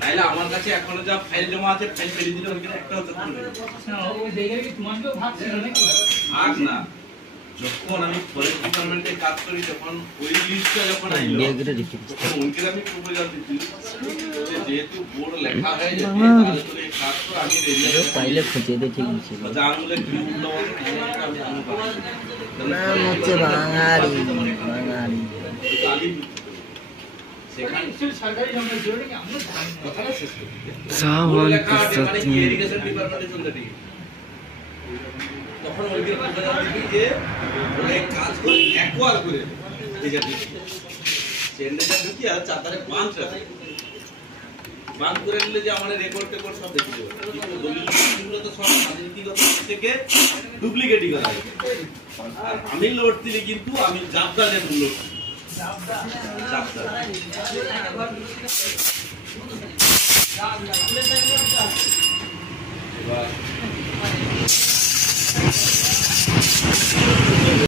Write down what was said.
নাইলে আমার কাছে এখনো যা ফাইল জমা আছে ফাইল ফেলে দিলে ওইখানে একটা হতে পারবে না ওই জায়গায় কি তোমাকেও ভাগ ছিল নাকি? ভাগ না, যখন আমি ফরেস্ট ডিপার্টমেন্টে কাজ করি তখন ওই লিস্টটা যখন আইলো তখন ওইখানে আমি প্রপোজাল দিচ্ছি যেহেতু বোর্ড লেখা হয়ে যায় তাহলে তোর এই কাজ তো আমি রেডিও পাইলে খুঁজে দেখি জানলে কি উন্নয়ন আমি জানি নাম হচ্ছে বাঙালি বাঙালি সেখানে সরকারি জমি ছিল নাকি আমরা জানি না। কথাটা শেষ করি সামান মানে কি ইরিগেশন ডিপার্টমেন্টে চলতে ঠিক তখন ওই প্রপোজাল দিবি যে ওই কাজ করে অ্যাকোয়ার করে ঠিক আছে চেন্ডারটা ঢুকি আর চাতারে বাঁধ রাখে বাঁধ করে নিলে যে আমাদের রেকর্ড টেকর্ড সব দেখে দেবে কিন্তু দলিলগুলো তো সব রাজনীতিগত থেকে ডুপ্লিকেটই করা হয় আর আমি লোড দিলে কিন্তু আমি জাবদারের লোড জাবদার